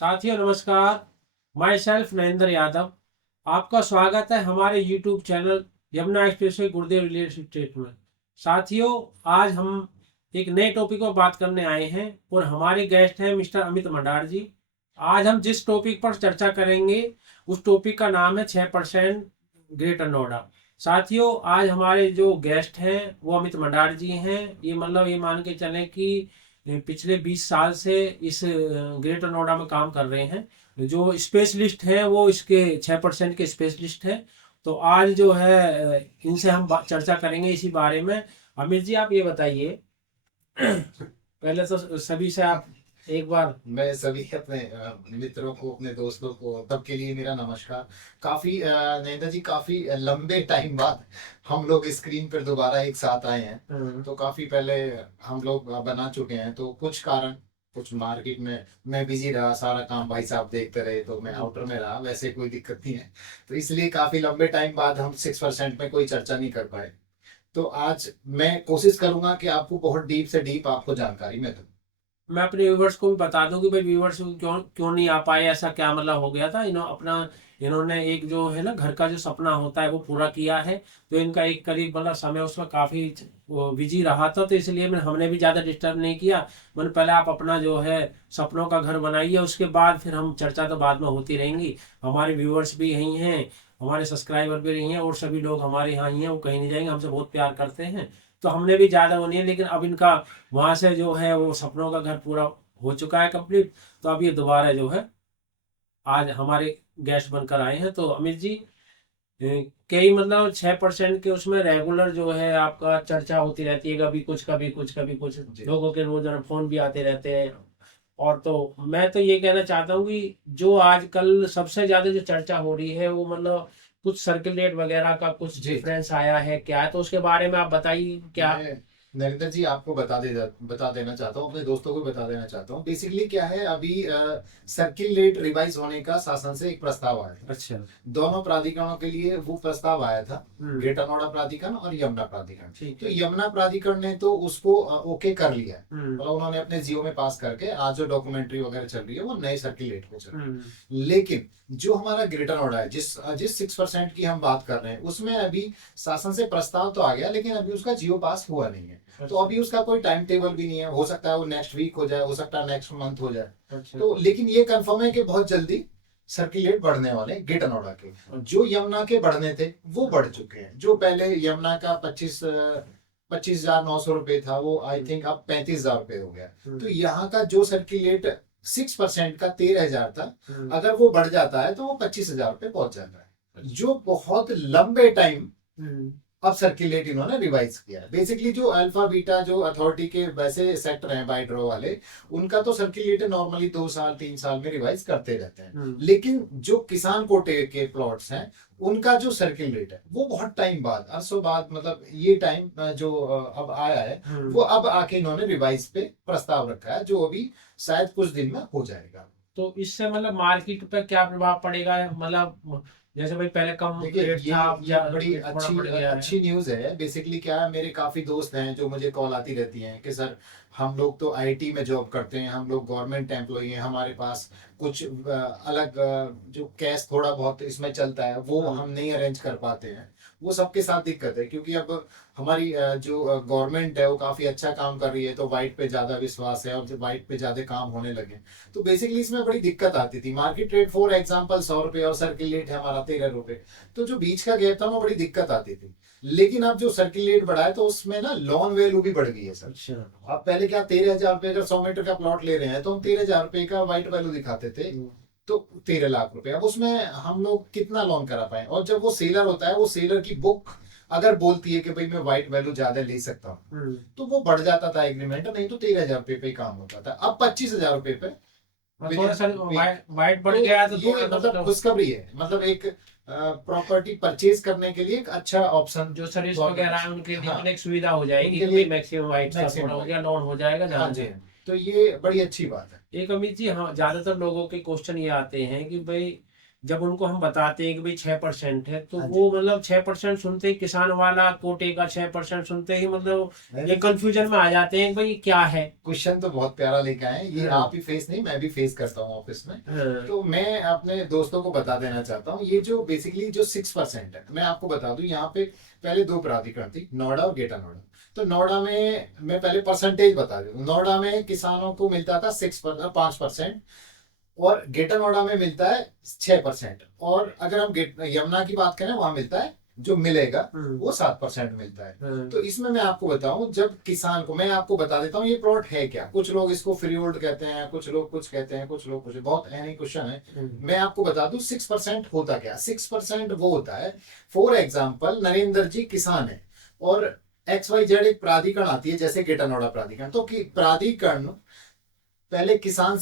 साथियों नमस्कार। My self Narendra Yadav, आपका स्वागत है हमारे यूट्यूब चैनल यमुना एक्सप्रेसवे गुरुदेव रियल एस्टेट में। साथियों, आज हम एक नए टॉपिक पर बात करने आए हैं और हमारे गेस्ट हैं मिस्टर अमित मंडार जी। आज हम जिस टॉपिक पर चर्चा करेंगे उस टॉपिक का नाम है 6% ग्रेटर नोएडा। साथियों, आज हमारे जो गेस्ट हैं वो अमित मंडार जी हैं। ये मान के चलें कि पिछले 20 साल से इस ग्रेटर नोएडा में काम कर रहे हैं। जो स्पेशलिस्ट हैं वो इसके 6% के स्पेशलिस्ट हैं। तो आज जो है इनसे हम चर्चा करेंगे इसी बारे में। अमित जी, आप ये बताइए पहले तो सभी से आप एक बार। मैं सभी अपने मित्रों को, अपने दोस्तों को, सबके लिए मेरा नमस्कार। काफी नैना जी, काफी लंबे टाइम बाद हम लोग स्क्रीन पर दोबारा एक साथ आए हैं। तो काफी पहले हम लोग बना चुके हैं, तो कुछ कारण, कुछ मार्केट में मैं बिजी रहा, सारा काम भाई साहब देखते रहे, तो मैं आउटर में रहा। वैसे कोई दिक्कत नहीं है, तो इसलिए काफी लंबे टाइम बाद हम 6% में कोई चर्चा नहीं कर पाए। तो आज मैं कोशिश करूंगा कि आपको बहुत डीप से डीप आपको जानकारी मैं दूं। मैं अपने व्यूवर्स को भी बता दूं कि भाई व्यूवर्स क्यों क्यों नहीं आ पाए, ऐसा क्या मतलब हो गया था। इन्होंने एक जो है ना घर का जो सपना होता है वो पूरा किया है। तो इनका एक करीब मतलब समय उसमें काफ़ी बिजी रहा था, तो इसलिए हमने भी ज़्यादा डिस्टर्ब नहीं किया। मैंने पहले आप अपना जो है सपनों का घर बनाइए, उसके बाद फिर हम चर्चा तो बाद में होती रहेंगी। हमारे व्यूवर्स भी यहीं हैं, हमारे सब्सक्राइबर भी यहीं हैं और सभी लोग हमारे यहाँ ही हैं, वो कहीं नहीं जाएंगे, हमसे बहुत प्यार करते हैं। तो हमने भी ज़्यादा वो नहीं है, लेकिन अब इनका वहां से जो है वो सपनों का घर पूरा हो चुका है कंप्लीट। तो अब ये दोबारा जो है आज हमारे गेस्ट बनकर आए हैं। तो अमित जी, कई मतलब 6% के उसमें रेगुलर जो है आपका चर्चा होती रहती है, कभी कुछ कभी कुछ कभी कुछ, जी। लोगों के रोजाना फोन भी आते रहते हैं। और तो मैं तो ये कहना चाहता हूँ कि जो आजकल सबसे ज्यादा जो चर्चा हो रही है वो मतलब कुछ सर्किल रेट वगैरह का कुछ जी। डिफरेंस आया है क्या है, तो उसके बारे में आप बताइए क्या। मैं नरेंद्र जी आपको बता देना चाहता हूँ, अपने दोस्तों को बता देना चाहता हूँ। बेसिकली क्या है, अभी सर्किल रेट रिवाइज होने का शासन से एक प्रस्ताव आया था। अच्छा। दोनों प्राधिकरणों के लिए वो प्रस्ताव आया था, ग्रेटर हम्म। नोएडा प्राधिकरण और यमुना प्राधिकरण। ठीक तो है। यमुना प्राधिकरण ने तो उसको ओके कर लिया है, हम्म। मतलब उन्होंने अपने जियो में पास करके आज जो डॉक्यूमेंट्री वगैरह चल रही है वो नए सर्किल रेट पे चल रही है। लेकिन जो हमारा ग्रेटर नोएडा है, जिस जिस 6% की हम बात कर रहे हैं, उसमें अभी शासन से प्रस्ताव तो आ गया, लेकिन अभी उसका जियो पास हुआ नहीं है। तो अच्छा। अभी उसका कोई टाइम टेबल भी नहीं है। हो सकता है वो नेक्स्ट वीक हो जाए, हो सकता है नेक्स्ट मंथ हो जाए। अच्छा। तो लेकिन ये कंफर्म है कि बहुत जल्दी सर्किलेट बढ़ने वाले ग्रेटर नोएडा के। जो यमुना के बढ़ने थे वो बढ़ चुके हैं। जो पहले यमुना का 25,900 रुपये था, वो आई थिंक अब 35,000 रुपये हो गया। तो यहाँ का जो सर्किलेट 6% का 13,000 था, अगर वो बढ़ जाता है तो वो 25,000 रुपये पहुंच जाता है, जो बहुत लंबे टाइम अब सर्किलेट इन्होंने रिवाइज किया है। बेसिकली जो अल्फा बीटा जो अथॉरिटी के वैसे सेक्टर हैं बाई ड्रॉ वाले, उनका तो सर्किलेट नॉर्मली 2 साल 3 साल में रिवाइज करते रहते हैं। लेकिन जो किसान कोटे के प्लॉट्स हैं, उनका जो सर्किल रेट है वो बहुत टाइम बाद, अरसों बाद, मतलब ये टाइम जो अब आया है वो अब आके इन्होंने रिवाइज पे प्रस्ताव रखा है, जो अभी शायद कुछ दिन में हो जाएगा। तो इससे मतलब मार्केट पे क्या प्रभाव पड़ेगा, मतलब जैसे भाई पहले कम देखिए, रेट ये था, अब ये बड़ी रेट थोड़ा अच्छी बढ़ गया है। अच्छी न्यूज़ है। बेसिकली क्या है, मेरे काफ़ी दोस्त हैं जो मुझे कॉल आती रहती हैं कि सर, हम लोग तो आईटी में जॉब करते हैं, हम लोग गवर्नमेंट एम्प्लॉई हैं, हमारे पास कुछ अलग जो कैश थोड़ा बहुत इसमें चलता है वो हम नहीं अरेंज कर पाते हैं। वो सबके साथ दिक्कत है, क्योंकि अब हमारी जो गवर्नमेंट है वो काफ़ी अच्छा काम कर रही है, तो वाइट पे ज़्यादा विश्वास है और जो वाइट पे ज़्यादा काम होने लगे। तो बेसिकली इसमें बड़ी दिक्कत आती थी। मार्केट रेट फॉर एग्जाम्पल 100 रुपये और सर्किल रेट है हमारा 13 रुपये, तो जो बीच का गैप था वो बड़ी दिक्कत आती थी। लेकिन अब जो सर्किलेट बढ़ा है तो उसमें ना लोन वैल्यू भी बढ़ गई है सर। अच्छा। अब पहले क्या, 13,000 रुपये का 100 मीटर का प्लॉट ले रहे हैं तो हम 13,000 रुपये का वाइट वैल्यू दिखाते थे, तो 13 लाख रुपए। अब उसमें हम लोग कितना लोन करा पाए। और जब वो सेलर होता है, वो सेलर की बुक अगर बोलती है कि भाई मैं वाइट वैल्यू ज्यादा ले सकता हूँ, तो वो बढ़ जाता था एग्रीमेंट, नहीं तो 13,000 रुपये पे ही काम होता था। अब 25,000 रुपये पे थोड़ा सा वाइट बढ़ गया है, तो ये थोड़ा सा मतलब खुशखबरी है। मतलब एक प्रॉपर्टी परचेज करने के लिए एक अच्छा ऑप्शन जो सर्विस वगैरह है उनके लिए हाँ, एक सुविधा हो जाएगी उनके कि लिए मैक्सिमम वाइट का थोड़ा हो गया, लोन हो जाएगा हाँ ज्यादा जी। से। तो ये बड़ी अच्छी बात है। एक अमित जी, हाँ, ज्यादातर लोगों के क्वेश्चन ये आते हैं कि भाई जब उनको हम बताते हैं कि भाई 6% है, तो हाँ जी। वो मतलब 6% सुनते ही किसान वाला कोटे का 6% सुनते ही मतलब ये कंफ्यूजन में आ जाते हैं कि भाई क्या है। क्वेश्चन तो बहुत प्यारा लेके आए हैं। ये हाँ। आप ही फेस नहीं, मैं भी फेस करता हूँ ऑफिस में। हाँ। तो मैं अपने दोस्तों को बता देना चाहता हूँ, ये जो बेसिकली जो 6% है, मैं आपको बता दूं यहाँ पे पहले दो प्राधिकरण थी, नोएडा और ग्रेटर नोएडा। तो नोएडा में मैं पहले परसेंटेज बता दूं, नोएडा में किसानों को मिलता था 5%, और ग्रेटर नोएडा में मिलता है 6%। और अगर हम यमुना की बात करें, वहां मिलता है, जो मिलेगा वो 7% मिलता है। तो इसमें मैं आपको बताऊं, जब किसान को, मैं आपको बता देता हूँ ये प्लॉट है क्या। कुछ लोग इसको फ्री होल्ड कहते हैं, कुछ लोग कुछ कहते हैं, कुछ लोग कुछ, बहुत एनी क्वेश्चन है। मैं आपको बता दूं 6% होता क्या। 6% वो होता है, फॉर एग्जाम्पल नरेंद्र जी किसान है और XYZ एक प्राधिकरण आती है, जैसे ग्रेटर नोएडा प्राधिकरण। तो प्राधिकरण पहले किसान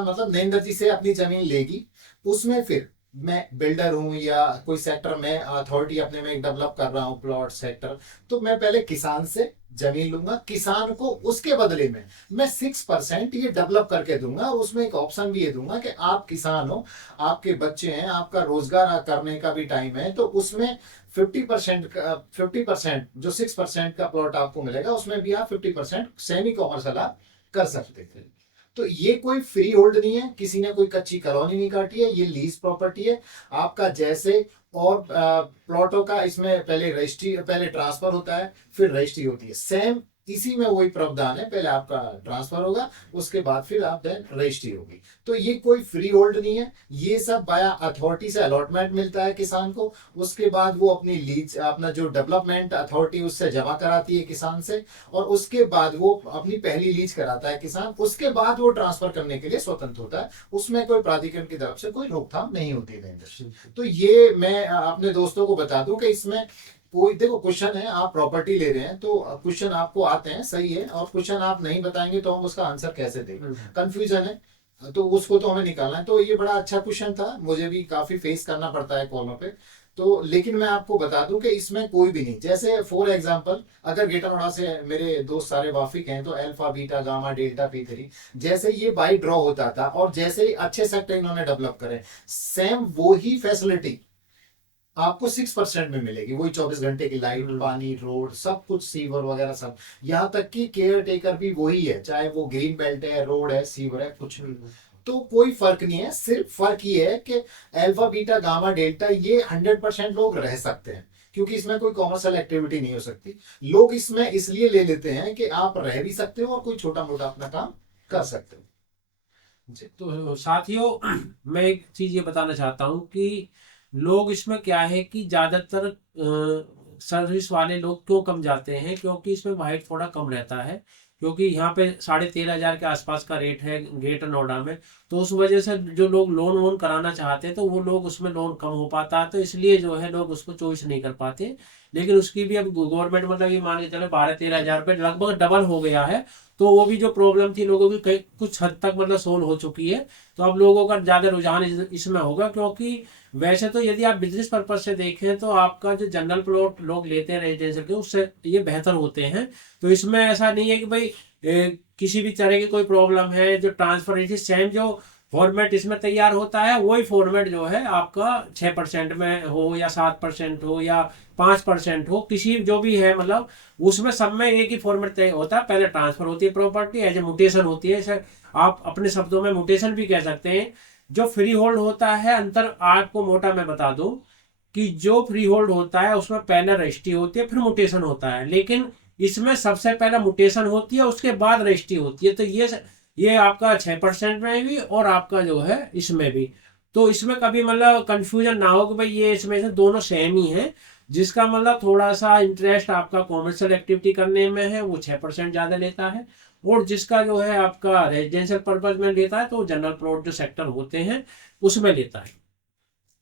मतलब नरेंद्र जी से अपनी जमीन लेगी, उसमें फिर मैं बिल्डर हूं या कोई सेक्टर में अथॉरिटी अपने में डेवलप कर रहा हूं, प्लॉट सेक्टर, तो मैं पहले किसान से जमीन लूंगा, किसान को उसके बदले में मैं 6% ये डेवलप करके दूंगा। उसमें एक ऑप्शन भी ये दूंगा कि आप किसान हो, आपके बच्चे हैं, आपका रोजगार करने का भी टाइम है, तो उसमें 50% जो 6% का प्लॉट आपको मिलेगा, उसमें भी आप 50% सेमी कॉमर्शियल आप कर सकते थे। तो ये कोई फ्री होल्ड नहीं है, किसी ने कोई कच्ची कॉलोनी नहीं काटी है, ये लीज प्रॉपर्टी है आपका। जैसे और प्लॉटों का इसमें पहले ट्रांसफर होता है, फिर रजिस्ट्री होती है, सेम इसी में वही प्रावधान है। पहले आपका ट्रांसफर होगा, उसके बाद फिर आप देन रजिस्ट्री होगी। तो ये कोई फ्री होल्ड नहीं है, ये सब बाया अथॉरिटी से अलॉटमेंट मिलता है किसान को। उसके बाद वो अपनी लीज, अपना जो डेवलपमेंट अथॉरिटी उससे जमा कराती है किसान से, और उसके बाद वो अपनी पहली लीज कराता है किसान। उसके बाद वो ट्रांसफर करने के लिए स्वतंत्र होता है, उसमें कोई प्राधिकरण की तरफ से कोई रोकथाम नहीं होती है। तो ये मैं अपने दोस्तों को बता दूं कि इसमें कोई, देखो क्वेश्चन है, आप प्रॉपर्टी ले रहे हैं तो क्वेश्चन आपको आते हैं, सही है, और क्वेश्चन आप नहीं बताएंगे तो हम उसका आंसर कैसे देंगे। कंफ्यूजन है तो उसको तो हमें निकालना है। तो ये बड़ा अच्छा क्वेश्चन था, मुझे भी काफी फेस करना पड़ता है कॉलों पे। तो लेकिन मैं आपको बता दूं कि इसमें कोई भी नहीं, जैसे फॉर एग्जांपल अगर ग्रेटर नोएडा से मेरे दोस्त सारे वाफिक हैं, तो alpha beta gamma delta P3 जैसे ये बाई ड्रॉ होता था, और जैसे ही अच्छे सेक्टर इन्होंने डेवलप करे, सेम वो ही फैसिलिटी आपको 6% में मिलेगी। वही 24 घंटे की लाइट, पानी, रोड, सब कुछ, सीवर वगैरह सब, यहाँ तक कि केयर टेकर भी वही है, चाहे वो ग्रीन बेल्ट है, रोड है, सीवर है, कुछ भी। तो कोई फर्क नहीं है, सिर्फ फर्क ये है कि अल्फा बीटा गामा डेल्टा ये 100% लोग रह सकते हैं, क्योंकि इसमें कोई कॉमर्शियल एक्टिविटी नहीं हो सकती। लोग इसमें इसलिए ले लेते हैं कि आप रह भी सकते हो और कोई छोटा मोटा अपना काम कर सकते हो। तो साथियों, मैं एक चीज ये बताना चाहता हूँ कि लोग इसमें क्या है कि ज्यादातर सर्विस वाले लोग क्यों कम जाते हैं, क्योंकि इसमें वाइट थोड़ा कम रहता है, क्योंकि यहाँ पे 13,500 के आसपास का रेट है ग्रेटर नोएडा में। तो उस वजह से जो लोग लोन वोन कराना चाहते हैं, तो वो लोग उसमें लोन कम हो पाता है, तो इसलिए जो है लोग उसको चॉइस नहीं कर पाते। लेकिन उसकी भी अब गवर्नमेंट मतलब ये मान के चले 12-13 हज़ार रुपये लगभग डबल हो गया है। तो वो भी जो प्रॉब्लम थी लोगों की कई कुछ हद तक मतलब सोल्व हो चुकी है। तो अब लोगों का ज़्यादा रुझान इसमें होगा, क्योंकि वैसे तो यदि आप बिजनेस पर्पज से देखें तो आपका जो जनरल प्लॉट लोग लेते हैं रेजिडेंशियल के, उससे ये बेहतर होते हैं। तो इसमें ऐसा नहीं है कि भाई किसी भी तरह की कोई प्रॉब्लम है। जो ट्रांसफर सेम जो फॉर्मेट इसमें तैयार होता है, वही फॉर्मेट जो है आपका 6% में हो या 7% हो या 5% हो, किसी जो भी है मतलब उसमें सब में एक ही फॉर्मेट तय होता है। पहले ट्रांसफर होती है प्रॉपर्टी, एज ए म्यूटेशन होती है, इसे आप अपने शब्दों में म्यूटेशन भी कह सकते हैं। जो फ्री होल्ड होता है, अंतर आपको मोटा मैं बता दूं कि जो फ्री होल्ड होता है उसमें पहले रजिस्ट्री होती है, फिर म्यूटेशन होता है। लेकिन इसमें सबसे पहले म्यूटेशन होती है, उसके बाद रजिस्ट्री होती है। तो ये आपका 6% में भी और आपका जो है इसमें भी। तो इसमें कभी मतलब कंफ्यूजन ना हो कि भाई ये इसमें से दोनों सेम ही है। जिसका मतलब थोड़ा सा इंटरेस्ट आपका कॉमर्शियल एक्टिविटी करने में है, वो 6% ज़्यादा लेता है, और जिसका जो है आपका रेजिडेंशियल पर्पज में लेता है, तो जनरल प्लॉट जो सेक्टर होते हैं उसमें लेता है।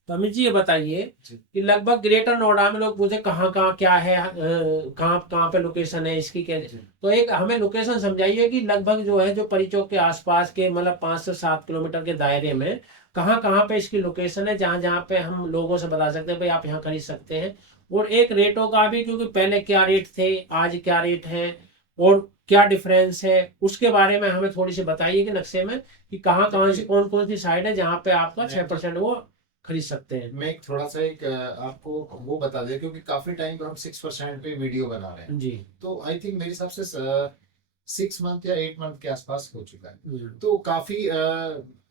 तो अमित जी ये बताइए कि लगभग ग्रेटर नोएडा में लोग पूछे कहाँ कहाँ क्या है, कहाँ कहाँ पे लोकेशन है इसकी, क्या। तो एक हमें लोकेशन समझाइए कि लगभग जो है जो परी चौक के आसपास के मतलब 5 से 7 किलोमीटर के दायरे में कहाँ कहाँ पे इसकी लोकेशन है, जहाँ जहाँ पे हम लोगों से बता सकते हैं भाई आप यहाँ खरीद सकते हैं। और एक रेटों का भी, क्योंकि पहले क्या रेट थे, आज क्या रेट है, और क्या डिफरेंस है, उसके बारे में हमें थोड़ी सी बताइए कि नक्शे में कि कहाँ कहाँ से कौन कौन सी साइड है जहाँ पे आपका 6% वो खरीद सकते हैं। मैं एक थोड़ा सा एक आपको वो बता दें, क्योंकि काफी टाइम पर हम 6% पे वीडियो बना रहे हैं, जी। तो आई थिंक मेरे हिसाब से 6 मंथ या 8 मंथ के आसपास हो चुका है। हम्म। तो काफी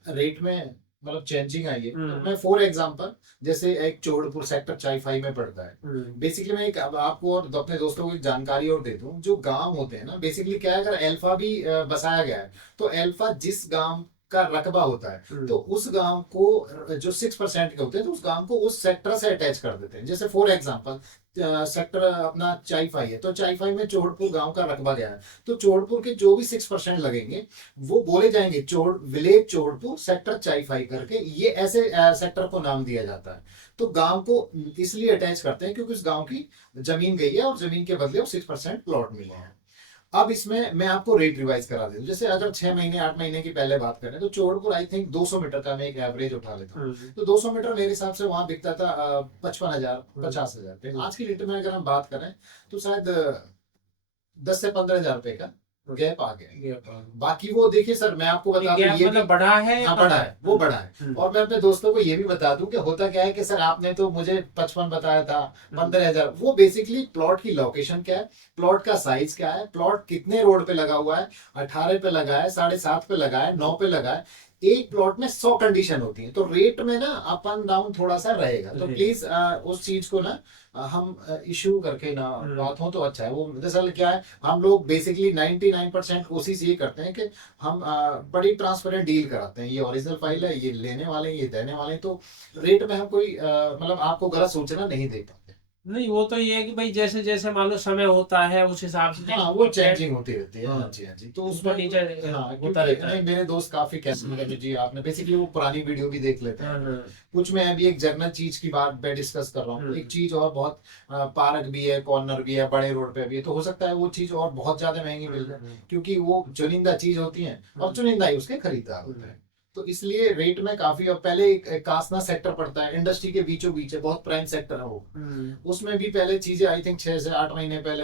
रेट में मतलब चेंजिंग आई है। तो हम्म। मैं फॉर एग्जांपल जैसे एक चौड़पुर सेक्टर 4-5 में पड़ता है। हम्म। बेसिकली मैं एक अब आपको और अपने दोस्तों को एक जानकारी और दे दूं, जो गांव होते हैं ना, बेसिकली क्या है, अगर अल्फा भी बसाया गया है तो अल्फा जिस गांव का रकबा होता है तो उस गांव को जो 6% के होते हैं तो उस गांव को उस सेक्टर से अटैच कर देते हैं। जैसे फॉर एग्जांपल सेक्टर अपना चाईफाई है, तो चाईफाई में चौड़पुर गांव का रकबा गया है, तो चौड़पुर के जो भी 6% लगेंगे वो बोले जाएंगे विलेज चौड़पुर सेक्टर चाईफाई करके, ये ऐसे सेक्टर को नाम दिया जाता है। तो गांव को इसलिए अटैच करते हैं क्योंकि उस गांव की जमीन गई है और जमीन के बदले वो 6% प्लॉट मिले हैं। अब इसमें मैं आपको रेट रिवाइज करा देता हूँ। जैसे अगर 6 महीने 8 महीने की पहले बात करें तो चौड़पुर आई थिंक 200 मीटर का मैं एक एवरेज उठा लेता हूँ, तो 200 मीटर मेरे हिसाब से वहां बिकता था 55,000 50,000 पे। आज की डेट में अगर हम बात करें तो शायद 10 से 15,000 रुपए का गैप आ गया। बाकी वो देखिए सर, मैं आपको बता दूं, गैप ये मतलब बढ़ा है, हाँ बढ़ा है, वो बढ़ा है। और मैं अपने दोस्तों को ये भी बता दूं कि होता क्या है कि सर आपने तो मुझे 55 बताया था, 15,000, वो बेसिकली प्लॉट की लोकेशन क्या है, प्लॉट का साइज क्या है, प्लॉट कितने रोड पे लगा हुआ है, 18 पे लगा है, 7.5 पे लगा है, 9 पे लगा है। एक प्लॉट में 100 कंडीशन होती है, तो रेट में ना अप एंड डाउन थोड़ा सा रहेगा। तो प्लीज उस चीज को ना हम इशू करके ना बात हो तो अच्छा है। वो दरअसल क्या है, हम लोग बेसिकली 99% कोशिश ये करते हैं कि हम बड़ी ट्रांसपेरेंट डील कराते हैं। ये ओरिजिनल फाइल है, ये लेने वाले हैं, ये देने वाले हैं, तो रेट में हम कोई मतलब आपको गलत सूचना नहीं दे पाते। नहीं, वो तो ये है कि भाई जैसे जैसे मान लो समय होता है उस हिसाब से हाँ वो चेंजिंग होती रहती है। हाँ। हाँ जी, हाँ जी। तो ऊपर उसमें नीचे हाँ होता क्योंकि रहता है। नहीं, मेरे दोस्त काफी कैसे कहते जी आपने बेसिकली वो पुरानी वीडियो भी देख लेते हैं। हाँ। कुछ मैं अभी एक जनरल चीज की बात पे डिस्कस कर रहा हूँ, एक चीज और बहुत पार्क भी है, कॉर्नर भी है, बड़े रोड पे भी है, तो हो सकता है वो चीज और बहुत ज्यादा महंगी मिल जाए क्योंकि वो चुनिंदा चीज होती है और चुनिंदा ही उसके खरीदार होते हैं। तो इसलिए रेट में काफी, और पहले एक कासना सेक्टर पड़ता है, इंडस्ट्री के बीचों बीच है, बहुत प्राइम सेक्टर है वो। उसमें भी पहले चीजें आई थिंक 6 से 8 महीने पहले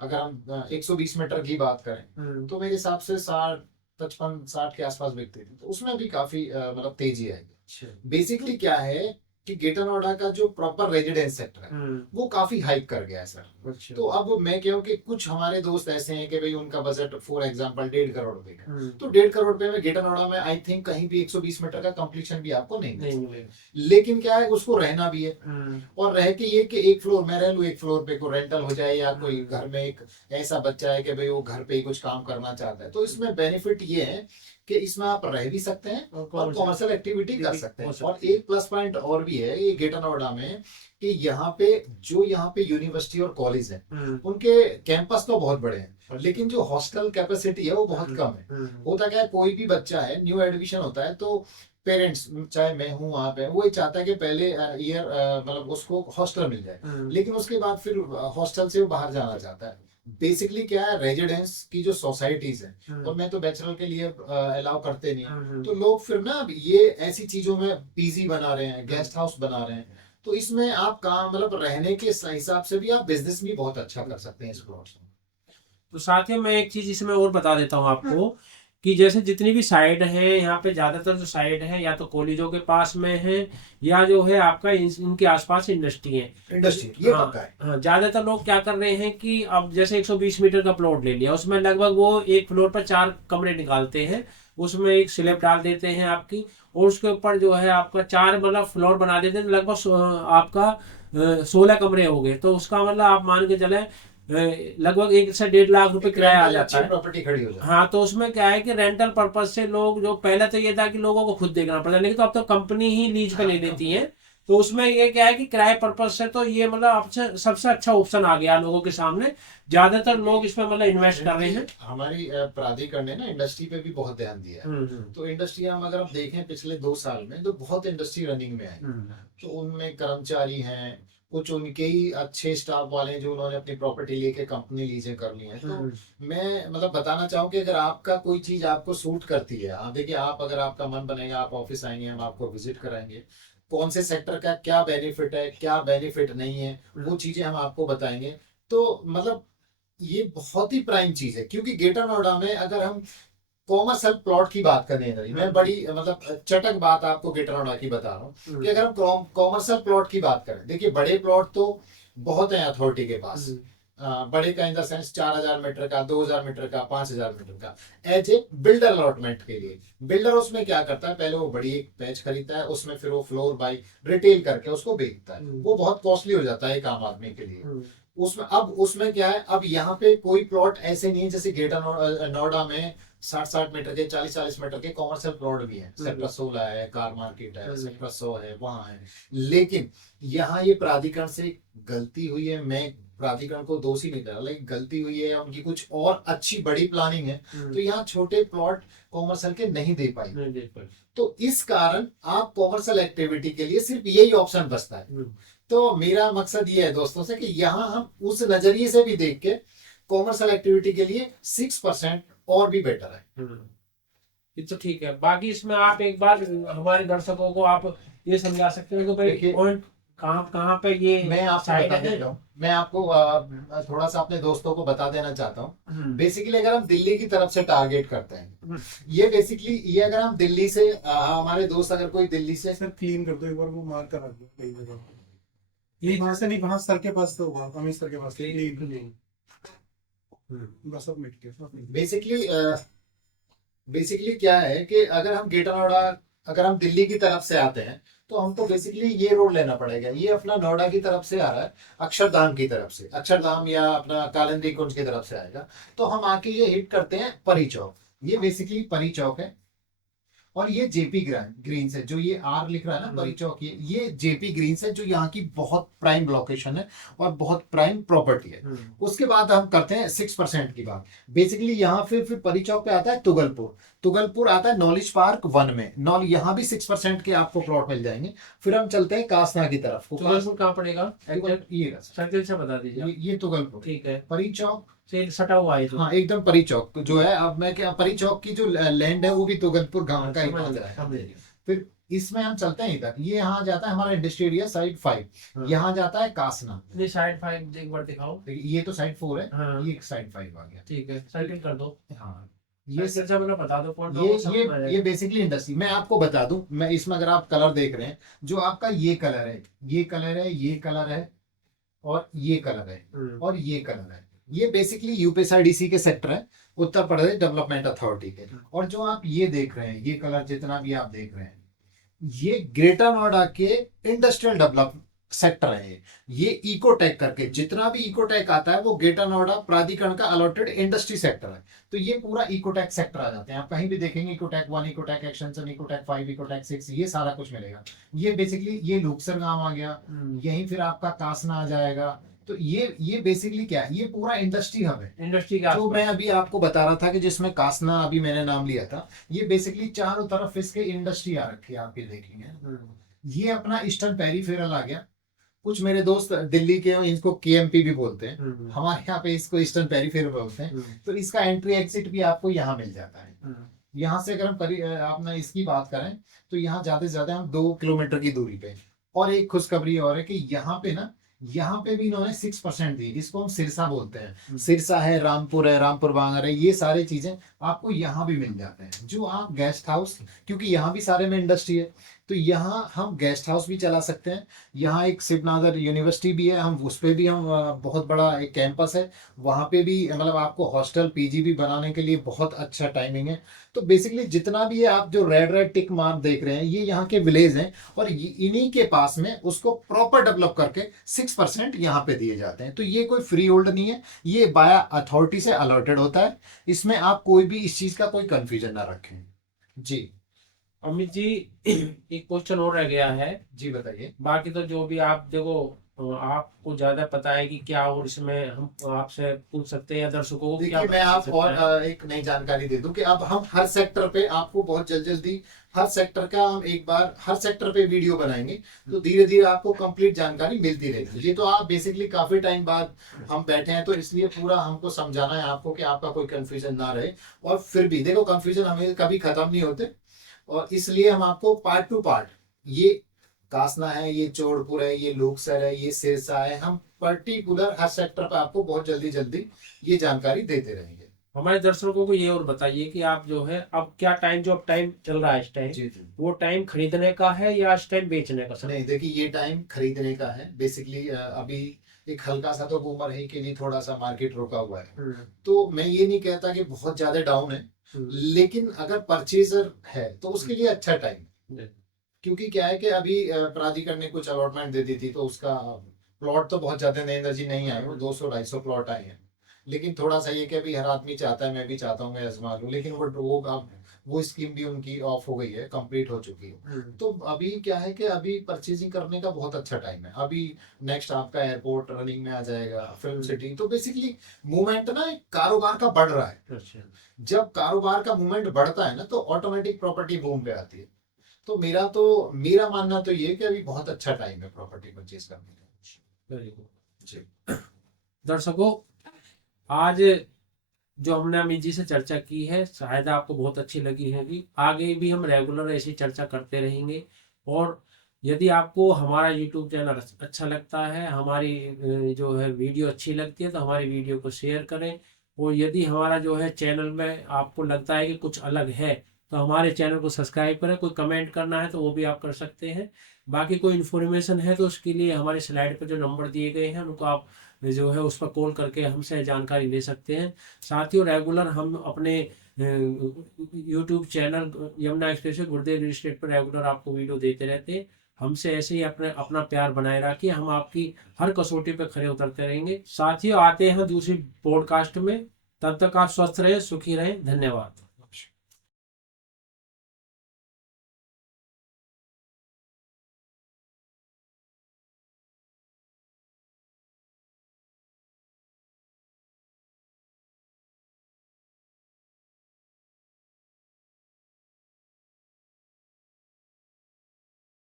अगर हम 120 मीटर की बात करें तो मेरे हिसाब से 60 55 60 के आसपास बिकती थी, तो उसमें भी काफी मतलब तेजी आएगी। बेसिकली क्या है कि ग्रेटर नोएडा का जो प्रॉपर रेजिडेंस सेक्टर है वो काफी हाइक कर गया है सर। अच्छा। तो अब मैं कहूँ कि कुछ हमारे दोस्त ऐसे हैं कि भाई उनका बजट फॉर एग्जांपल 1.5 करोड़ रुपए का, तो 1.5 करोड़ रुपए में ग्रेटर नोएडा में आई थिंक कहीं भी 120 मीटर का कंप्लीशन भी आपको नहीं मिलेगा। लेकिन क्या है, उसको रहना भी है, और रह के ये कि एक फ्लोर में रह लूं, एक फ्लोर पे को रेंटल हो जाए, या कोई घर में एक ऐसा बच्चा है कि भाई वो घर पे ही कुछ काम करना चाहता है, तो इसमें बेनिफिट ये है कि इसमें आप रह भी सकते हैं और कॉमर्शियल एक्टिविटी कर सकते हैं। और एक प्लस पॉइंट और भी है ये ग्रेटर नोएडा में कि यहाँ पे यूनिवर्सिटी और कॉलेज है, उनके कैंपस तो बहुत बड़े हैं लेकिन जो हॉस्टल कैपेसिटी है वो बहुत कम है। होता क्या है, कोई भी बच्चा है, न्यू एडमिशन होता है तो पेरेंट्स, चाहे मैं हूँ वहाँ पे, वो ये चाहता है कि पहले ईयर मतलब उसको हॉस्टल मिल जाए, लेकिन उसके बाद फिर हॉस्टल से वो बाहर जाना चाहता है। बेसिकली क्या है, रेजिडेंस की जो सोसाइटीज है, और मैं तो बैचलर के लिए अलाउ करते नहीं, तो लोग फिर ना ये ऐसी चीजों में पीजी बना रहे हैं, गेस्ट हाउस बना रहे हैं, तो इसमें आप काम मतलब रहने के हिसाब से भी आप बिजनेस भी बहुत अच्छा कर सकते हैं इस प्लॉट में। तो साथ ही मैं एक चीज इसमें और बता देता हूँ आपको कि जैसे जितनी भी साइड है यहाँ पे, ज्यादातर जो साइड है या तो कॉलेजों के पास में है या जो है आपका इनके आसपास इंडस्ट्री है। इंडस्ट्री ये हाँ, पक्का है। हाँ, ज्यादातर लोग क्या कर रहे हैं कि अब जैसे 120 मीटर का प्लॉट ले लिया, उसमें लगभग वो एक फ्लोर पर 4 कमरे निकालते हैं, उसमें एक स्लैब डाल देते हैं आपकी, और उसके ऊपर जो है आपका 4 मतलब फ्लोर बना देते हैं, तो लगभग आपका 16 कमरे हो गए। तो उसका मतलब आप मान के चले लगभग 1 से 1.5 लाख रुपए किराया आ जाता है। प्रॉपर्टी खड़ी हो जाती है। हाँ, तो उसमें क्या है कि रेंटल पर्पज से लोग, जो पहले तो ये था कि लोगों को खुद देखना पड़ता, लेकिन तो अब तो कंपनी ही लीज पे ले लेती है, तो उसमें ये क्या है कि किराए पर्पज से तो ये मतलब अब सबसे अच्छा ऑप्शन आ गया लोगों के सामने। ज्यादातर लोग इसमें मतलब इन्वेस्ट कर रहे हैं। हमारी प्राधिकरण ने ना इंडस्ट्री पे भी बहुत ध्यान दिया है। तो इंडस्ट्री हम अगर हम देखें पिछले 2 साल में तो बहुत इंडस्ट्री रनिंग में आई, तो उनमें कर्मचारी हैं, कुछ उनके ही अच्छे स्टाफ वाले हैं जो उन्होंने अपनी प्रॉपर्टी लेके कंपनी लीजें कर ली है। तो मैं मतलब बताना चाहूँ कि अगर आपका कोई चीज आपको सूट करती है, आप देखिए, आप अगर आपका मन बनेगा आप ऑफिस आएंगे, हम आपको विजिट कराएंगे, कौन से सेक्टर का क्या बेनिफिट है क्या बेनिफिट नहीं है वो चीजें हम आपको बताएंगे। तो मतलब ये बहुत ही प्राइम चीज है, क्योंकि ग्रेटर नोएडा में अगर हम कॉमर्शियल प्लॉट की बात करने लगी, मैं बड़ी मतलब चटक बात आपको गेटरानोडा की बता रहा हूँ कि अगर हम कॉमर्शियल प्लॉट की बात करें, देखिए बड़े प्लॉट तो बहुत हैं अथॉरिटी के पास। बड़े का इन द सेंस 4000 मीटर का, 2000 मीटर का, 5000 मीटर का, एज ए बिल्डर अलॉटमेंट के लिए। बिल्डर उसमें क्या करता है, पहले वो बड़ी एक पैच खरीदता है, उसमें फिर वो फ्लोर बाय रिटेल करके उसको बेचता है। वो बहुत कॉस्टली हो जाता है एक आम आदमी के लिए। उसमें क्या है, अब यहाँ पे कोई प्लॉट ऐसे नहीं है जैसे ग्रेटर नोएडा में 60-60 मीटर के, 40-40 मीटर के कॉमर्शियल प्लॉट भी है। सेक्टर 16 है, कार मार्केट है, सेक्टर 100 है, वहां है। लेकिन यहाँ ये प्राधिकरण से गलती हुई है, मैं प्राधिकरण को दोष ही नहीं दे रहा, लेकिन गलती हुई है या उनकी कुछ और अच्छी बड़ी प्लानिंग है, तो यहाँ छोटे प्लॉट कॉमर्शियल के नहीं दे पाई। तो इस कारण आप कॉमर्शियल एक्टिविटी के लिए सिर्फ यही ऑप्शन बचता है। तो मेरा मकसद ये है दोस्तों से कि यहाँ हम उस नजरिए से भी देख के कॉमर्शियल एक्टिविटी के लिए 6% और भी बेटर है। ये तो ठीक है। बाकी इसमें आप एक बार हमारे दर्शकों को आप ये समझा सकते हो कि भाई पॉइंट कहाँ पे ये मैं आपको बता देता हूँ, मैं आपको थोड़ा सा अपने दोस्तों को बता देना चाहता हूँ। बेसिकली अगर हम दिल्ली की तरफ से टारगेट करते हैं, ये बेसिकली ये अगर हम दिल्ली से हमारे दोस्त अगर कोई दिल्ली से, सर क्लीन कर दो एक बार, वो मार्क करा दो कहीं जगह। ये वहां से नहीं, वहां सर के पास तो होगा, अमित सर के पास क्लीन बस अब मिट गया। बेसिकली क्या है कि अगर हम ग्रेटर नोएडा, अगर हम दिल्ली की तरफ से आते हैं तो हमको बेसिकली ये रोड लेना पड़ेगा। ये अपना नोएडा की तरफ से आ रहा है, अक्षरधाम की तरफ से, अक्षरधाम या अपना कालिंदी कुंज की तरफ से आएगा। तो हम आके ये हिट करते हैं परी चौक। ये बेसिकली परी चौक है, और ये जेपी ग्रीन से, जो ये आर लिख रहा है ना परी चौक, ये जेपी ग्रीन से, जो यहाँ की बहुत प्राइम लोकेशन है और बहुत प्राइम प्रॉपर्टी है। उसके बाद हम करते हैं 6% की बात। बेसिकली यहाँ फिर परी चौक पे आता है तुगलपुर आता है नॉलेज पार्क 1 में। यहाँ भी 6% के आपको प्लॉट मिल जाएंगे। फिर हम चलते हैं कासना की तरफ। तुगलपुर कहाँ पड़ेगा? ये सर्किल से बता दीजिए। ये तुगलपुर, ठीक है। परी चौक से सटा हुआ है। हाँ एकदम परी चौक जो है। अब मैं क्या, परी चौक की जो लैंड है वो भी तुगलपुर गांव का ही माजरा है। फिर इसमें हम चलते हैं इधर, ये यहाँ जाता है हमारा इंडस्ट्रियल एरिया साइड 5, यहाँ जाता है कासना। नहीं साइड 5 एक बार दिखाओ। ये तो साइड 4 है। हाँ। ये साइड 5 आ गया। ठीक है, सर्किल कर दो। हाँ ये सिर्फ मतलब बता दो पॉइंट। ये बेसिकली इंडस्ट्री। मैं आपको बता दूं, मैं इसमें अगर आप कलर देख रहे हैं, जो आपका ये कलर है, ये कलर है, ये कलर है, और ये कलर है, और ये कलर है, ये बेसिकली यूपीएसआईडीसी के सेक्टर है, उत्तर प्रदेश डेवलपमेंट अथॉरिटी के। और जो आप ये देख रहे हैं, ये कलर जितना भी आप देख रहे हैं, ये ग्रेटर नोएडा के इंडस्ट्रियल डेवलप सेक्टर है। ये इकोटेक करके, जितना भी इकोटेक आता है वो ग्रेटर नोएडा प्राधिकरण का अलॉटेड इंडस्ट्री सेक्टर है। तो ये पूरा इकोटेक सेक्टर आ जाते हैं। आप कहीं भी देखेंगे Ecotech 1, Ecotech extension, Ecotech 5, Ecotech 6, ये सारा कुछ मिलेगा। ये बेसिकली ये लुक्सर गांव आ गया, यहीं फिर आपका कासना आ जाएगा। तो ये बेसिकली क्या है, ये पूरा इंडस्ट्री हब है। इंडस्ट्री का जो मैं अभी आपको बता रहा था कि जिसमें कासना अभी मैंने नाम लिया था, ये बेसिकली चारों तरफ इसके इंडस्ट्री आ रखी है। आप ये देखेंगे, ये अपना ईस्टर्न पेरिफेरल आ गया। कुछ मेरे दोस्त दिल्ली के इनको केएमपी भी बोलते हैं, हमारे यहाँ पे इसको ईस्टर्न पेरिफेरल बोलते हैं। तो इसका एंट्री एग्जिट भी आपको यहाँ मिल जाता है। यहाँ से अगर हम आपने इसकी बात करें तो यहाँ ज्यादा से ज्यादा हम 2 किलोमीटर की दूरी पे। और एक खुशखबरी और है कि यहाँ पे भी इन्होंने 6% दी, जिसको हम सिरसा बोलते हैं। सिरसा है, रामपुर बांगर है, ये सारी चीजें आपको यहाँ भी मिल जाते हैं। जो आप गेस्ट हाउस, क्योंकि यहाँ भी सारे में इंडस्ट्री है, तो यहाँ हम गेस्ट हाउस भी चला सकते हैं। यहाँ एक शिवनागर यूनिवर्सिटी भी है, हम उस पे भी हम बहुत बड़ा एक कैंपस है, वहाँ पे भी मतलब आपको हॉस्टल पीजी भी बनाने के लिए बहुत अच्छा टाइमिंग है। तो बेसिकली जितना भी है, आप जो रेड टिक मार्क देख रहे हैं, ये यहाँ के विलेज हैं, और इन्हीं के पास में उसको प्रॉपर डेवलप करके 6% यहाँ पे दिए जाते हैं। तो ये कोई फ्री होल्ड नहीं है, ये बाया अथॉरिटी से अलॉटेड होता है। इसमें आप कोई भी इस चीज का कोई कंफ्यूजन ना रखें। जी अमित जी, एक क्वेश्चन और रह गया है। जी बताइए। बाकी तो जो भी आप देखो, आपको ज्यादा पता है कि क्या, और इसमें हम आपसे पूछ सकते हैं या दर्शकों को क्या। देखिए मैं आप और एक नई जानकारी दे दूं कि अब हम हर सेक्टर पे आपको बहुत जल्दी हर सेक्टर का हम एक बार हर सेक्टर पे वीडियो बनाएंगे, तो धीरे धीरे आपको कंप्लीट जानकारी मिलती रहेगी। ये तो आप बेसिकली काफी टाइम बाद हम बैठे हैं, तो इसलिए पूरा हमको समझाना है आपको कि आपका कोई कंफ्यूजन ना रहे। और फिर भी देखो, कंफ्यूजन हमें कभी खत्म नहीं होते, और इसलिए हम आपको पार्ट टू पार्ट, ये कासना है, ये चौड़पुर है, ये लोकसर है, ये सिरसा है, हम पर्टिकुलर हर सेक्टर पर आपको बहुत जल्दी ये जानकारी देते रहेंगे। हमारे दर्शकों को ये और बताइए कि आप जो है अब क्या टाइम, जो अब टाइम चल रहा है इस टाइम, जी जी। वो टाइम खरीदने का है या इस टाइम बेचने का समय? नहीं देखिए, ये टाइम खरीदने का है बेसिकली। अभी एक हल्का सा तो बूमर है के लिए थोड़ा सा मार्केट रुका हुआ है, तो मैं ये नहीं कहता कि बहुत ज्यादा डाउन है, लेकिन अगर परचेजर है तो उसके लिए अच्छा टाइम है। क्योंकि क्या है कि अभी प्राधिकरण ने कुछ अलॉटमेंट दे दी थी, तो उसका प्लॉट तो बहुत ज्यादा नरेंद्र जी नहीं आए, वो 200-250 प्लॉट आए हैं। लेकिन थोड़ा सा ये कि अभी हर आदमी चाहता है, मैं भी चाहता हूँ मैं आजमा लूं, लेकिन वो अब वो स्कीम भी उनकी ऑफ हो गई है, कंप्लीट हो चुकी है। तो अभी क्या है कि अभी परचेजिंग करने का बहुत अच्छा टाइम है। अभी नेक्स्ट आपका एयरपोर्ट रनिंग में आ जाएगा, फिल्म सिटी, तो बेसिकली मूवमेंट ना एक कारोबार का बढ़ रहा है। अच्छा। जब कारोबार का मूवमेंट बढ़ता है ना, तो ऑटोमेटिक प्रॉपर्टी बूम पे आती है। तो मेरा मानना तो ये है कि अभी बहुत अच्छा टाइम है प्रॉपर्टी परचेज करने का। वेरी गुड जी। दर्शकों, आज जो हमने अमित जी से चर्चा की है शायद आपको बहुत अच्छी लगी होगी। आगे भी हम रेगुलर ऐसी चर्चा करते रहेंगे। और यदि आपको हमारा यूट्यूब चैनल अच्छा लगता है, हमारी जो है वीडियो अच्छी लगती है, तो हमारी वीडियो को शेयर करें। और यदि हमारा जो है चैनल में आपको लगता है कि कुछ अलग है, तो हमारे चैनल को सब्सक्राइब करें। कोई कमेंट करना है तो वो भी आप कर सकते हैं। बाकी कोई इन्फॉर्मेशन है तो उसके लिए हमारे स्लाइड पर जो नंबर दिए गए हैं उनको आप जो है उस पर कॉल करके हमसे जानकारी ले सकते हैं। साथियों, रेगुलर हम अपने यूट्यूब चैनल यमुना एक्सप्रेस गुरुदेव रियल एस्टेट पर रेगुलर आपको वीडियो देते रहते हैं। हमसे ऐसे ही अपना प्यार बनाए रखिए, हम आपकी हर कसौटी पे खड़े उतरते रहेंगे। साथियों, आते हैं दूसरी पॉडकास्ट में। तब तक आप स्वस्थ रहें, सुखी रहें। धन्यवाद।